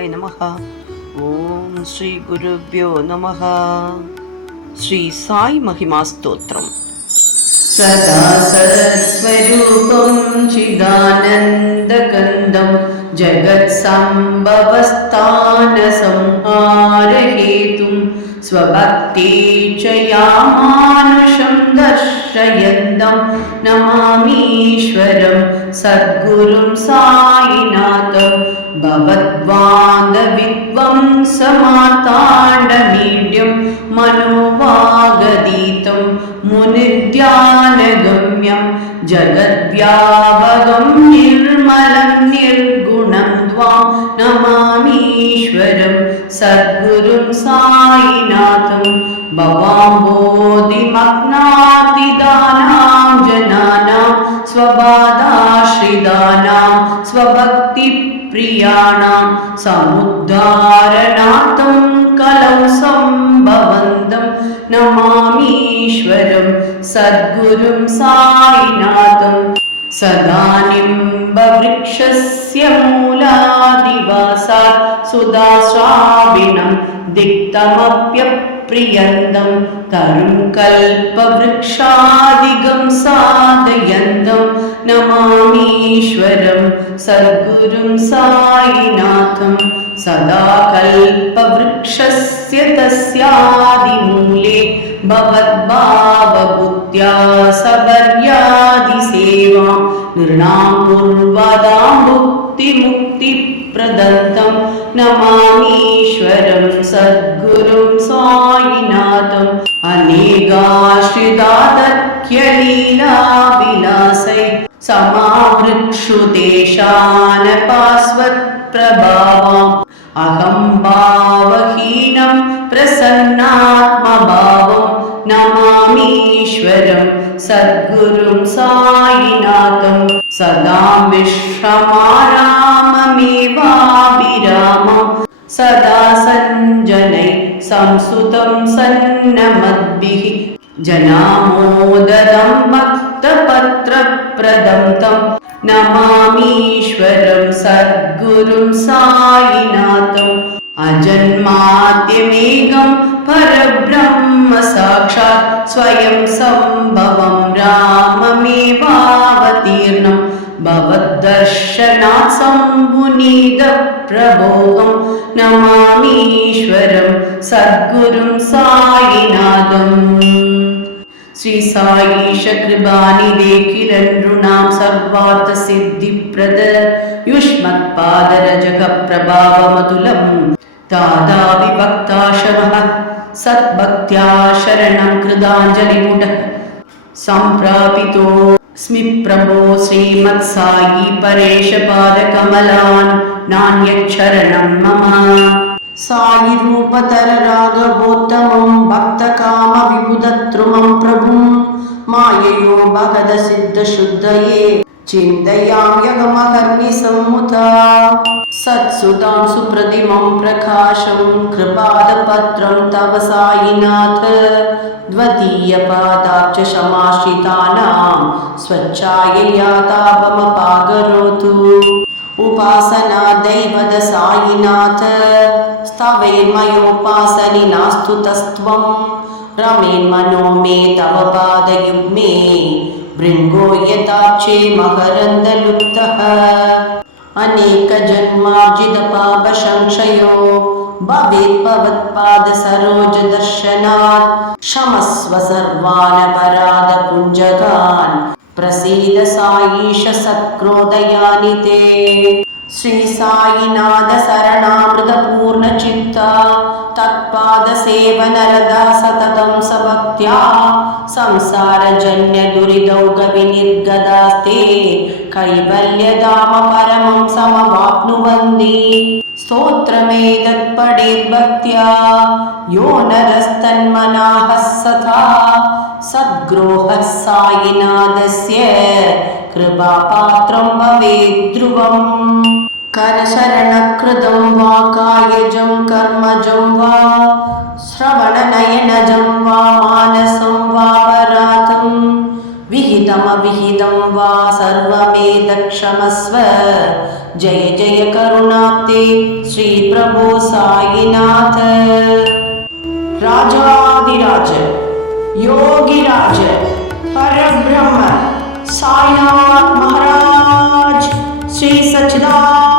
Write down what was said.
ಶಿವಾಯ ನಮಃ. ಓಂ ಶ್ರೀ ಗುರುಭ್ಯೋ ನಮಃ. ಶ್ರೀ ಸಾಯಿ ಮಹಿಮಾ ಸ್ತೋತ್ರಂ. ಸದಾ ಸತ್ಸ್ವರೂಪಂ ಚಿದಾನಂದಕಂದಂ ಜಗತ್ಸಂಭವಸ್ಥಾನ ಸಂಹಾರಹೇತುಂ ಸ್ವಭಕ್ತಿಚಯಾಮಾನುಷಂ ದರ್ಶಯಂತಂ ನಮಾಮೀಶ್ವರಂ ಸದ್ಗುರುಂ ಸಾಯಿನಾಥಂ ಭಗವದ್ವಾದವಿದ್ವಂಸಮಾತಾಂಡಮೀಡ್ಯಂ ಮನೋವಾಗದೀತಂ ಮುನಿಧ್ಯಾನಗಮ್ಯಂ ಜಗದ್ವ್ಯಾಪಕಂ ನಿರ್ಮಲಂ ನಿರ್ಗುಣಂ ತ್ವಾಂ ನಮಾಮೀಶ್ವರಂ ಸದ್ಗುರುಂ ಸಾಯಿನಾಥಂ ಭವಾಂಬೋಧಿಮಗ್ನಾತಿದಾನಾಂ ಜನಾನಾಂ ಸ್ವಬಾಧಾಶ್ರಿತಾನಾಂ ಸ್ವಭಕ್ತಿಪ್ರಿಯಾಣಾಂ ಸಮುದ್ಧಾರಣಾರ್ಥಂ ಕಲೌ ಸಂಭವಂತಂ ನಮಾಮೀಶ್ವರಂ ಸದ್ಗುರುಂ ಸಾಯಿನಾಥಂ ಸದಾ ನಿಂಬವೃಕ್ಷಸ್ಯ ಮೂಲಾದಿವಾಸಾತ್ ಸುಧಾಶ್ರಾವಿಣಂ ದಿಕ್ತಮಪ್ಯಪ್ರಿಯಂತಂ ತರುಂ ಕಲ್ಪವೃಕ್ಷಾದಿಗಂ ಸಾಧಯಂತಂ ನಮಾಮೀಶ್ವರಂ ಸದ್ಗುರುಂ ಸಾಯಿನಾಥಂ ಸದಾ ಕಲ್ಪವೃಕ್ಷಸ್ಯ ತಸ್ಯಾದಿಮೂಲೆ ಭವದ್ಭಾವಬುದ್ಧ್ಯಾ ಸಬರ್ಯಾದಿಸೇವಾಂ ನೃಣಾಂ ಪೂರ್ವದಾಂ ಭುಕ್ತಿಮುಕ್ತಿಪ್ರದಂತಂ ನಮಾಮೀಶ್ವರಂ ಸದ್ಗುರುಂ ಸಾಯಿನಾಥಂ ಅನೇಕಾಶ್ರಿತಾತತ್ಯಲೀಲಾವಿಲಾಸೈ ಸಮಾವೃಕ್ಷುತೇಷಾನಪಾಸ್ವತ್ಪ್ರಭಾವಾಂ ಅಹಂ ಭಾವಹೀನಂ ಪ್ರಸನ್ನಾತ್ಮಭಾವಂ ನಮಾಮೀಶ್ವರಂ ಸದ್ಗುರುಂ ಸಾಯಿನಾಥಂ ಸದಾ ವಿಶ್ರಮಾರಾಮಮೇವಾಭಿರಾಮಂ ಸದಾ ಸಂಜನೈ ಸಂಸುತಂ ಸನ್ನಮದ್ಭಿಃ ಜನಾಮೋದದಂ ಭಕ್ತಪತ್ರಪ್ರದಂ तं ನಮಾಮೀಶ್ವರಂ ಸದ್ಗುರುಂ ಸಾಯಿನಾಥಂ ಅಜನ್ಮಾದ್ಯಮೇಕಂ ಪರಬ್ರಹ್ಮ ಸಾಕ್ಷಾತ್ ಸ್ವಯಂ ಸಂಭವಂ ರಾಮಮೇವಾವತೀರ್ಣಂ ಭವದ್ದರ್ಶನಾತ್ ಸಂಭುನೀತ ಪ್ರಭೋಗಂ ನಮಾಮೀಶ್ವರಂ ಸದ್ಗುರುಂ ಸಾಯಿನಾಥಂ ಶ್ರೀ ಸಾಯೀಶ ಕೃಪಾನಿಧೇ ಕಿಲನೃಣಾಂ ಸರ್ವಾರ್ಥ ಸಿದ್ಧಿಪ್ರದ ಯುಷ್ಮತ್ಪಾದರಜಗ ಪ್ರಭಾವಮತುಲಂ ದಾದಾ ವಿಭಕ್ತಾಶವಃ ಸದ್ಭಕ್ತ್ಯಾ ಶರಣಂ ಕೃತಾಂಜಲಿಪುಟಃ ಸಂಪ್ರಾಪಿತೋ ಸ್ಮಿ ಪ್ರಭೋ ಶ್ರೀಮತ್ಸಾಯಿ ಪರೇಶ ಪಾದಕಮಲಾನ್ ನಾಣ್ಯಕ್ಷರಣಂ ಮಮ ಸಾಯಿ ರೂಪತರ ರಾಘವೋತ್ತಮಂ ಭಕ್ತಕಾಮ ವಿಬುಧದ್ರುಮಂ ಪ್ರಭುಂ ಮಾಯೆಯೋ ಭಗದ ಸಿದ್ಧ ಶುದ್ಧಯೇ ಚಿಂತಯಾಮ್ಯಗಮಕರ್ಣಿ ಸಂಮುತಾ ಸತ್ಸುಧಾಂ ಸುಪ್ರತಿಮಂ ಪ್ರಕಾಶಂ ಕೃಪಾದಪತ್ರಂ ತವ ಸಾಯಿನಾಥ ದ್ವಿತೀಯಪಾದಾಬ್ಜ ಶಮಾಶ್ರಿತಾನಾಂ ಸ್ವಚ್ಛಾಯಯಾ ತಾಪಮಪಾಕರೋತು ಉಪಾಸನಾ ದೈವದ ಸಾಯಿನಾಥ ಸ್ತವೈರ್ಮಯೋಪಾಸನಿ ನಾಸ್ತು ತಸ್ತ್ವಂ ರಮೇನ್ಮನೋ ಮೇ ತವ ಪಾದಯುಗ್ಮೇ ಭೃಂಗೋ ಯಥಾಕ್ಷೇ ಮಕರಂದಲುಪ್ತಃ ಅನೇಕ ಜನ್ಮಾರ್ಜಿತ ಪಾಪ ಸಂಕ್ಷಯೋ ಭವೇತ್ ಭವತ್ಪಾದ ಸರೋಜ ದರ್ಶನಾತ್ ಕ್ಷಮಸ್ವ ಸರ್ವಾನ್ ಅಪರಾಧ ಪುಂಜಗಾನ್ ಪ್ರಸೀದ ಸಾಯೀಶ ಸತ್ಕ್ರೋಧಯಾನಿ ತೇ ಶ್ರೀ ಸಾಯಿನಾಥ ಶರಣಾಮೃತ ಪೂರ್ಣ ಚಿತ್ತ ತತ್ಪಾದ ಸೇವನರದ ಸತತಂ ಸಭಕ್ತ್ಯಾ ಸಂಸಾರ ಜನ್ಯ ದುರಿದೌಗ ವಿನಿರ್ಗದಾಸ್ತೆ ಕೈವಲ್ಯಧಾಮ ಪರಮಂ ಸಮವಾಪ್ನುವಂದಿ ಸ್ತೋತ್ರಮೇತತ್ ಪಡೇತ್ ಭಕ್ತ್ಯಾ ಯೋ ನರಸ್ತನ್ಮನಾಃ ಸದಾ ಸದ್ಗ್ರೋಹಃ ಸಾಯಿನಾಥಸ್ಯ ಕೃಪಾಪಾತ್ರಂ ಭವೇತ್ ಧ್ರುವಂ करशरणकृतं वा कायजं कर्मजं वा श्रवणनयनजं वा मानसं वा परातं विहितमविहितं वा सर्वमेतत्क्षमस्व जय जय करुणाब्धे श्री प्रभु साईनाथ राजाधिराज योगिराज परब्रह्म साईनाथ महाराज श्री सच्चिदानंद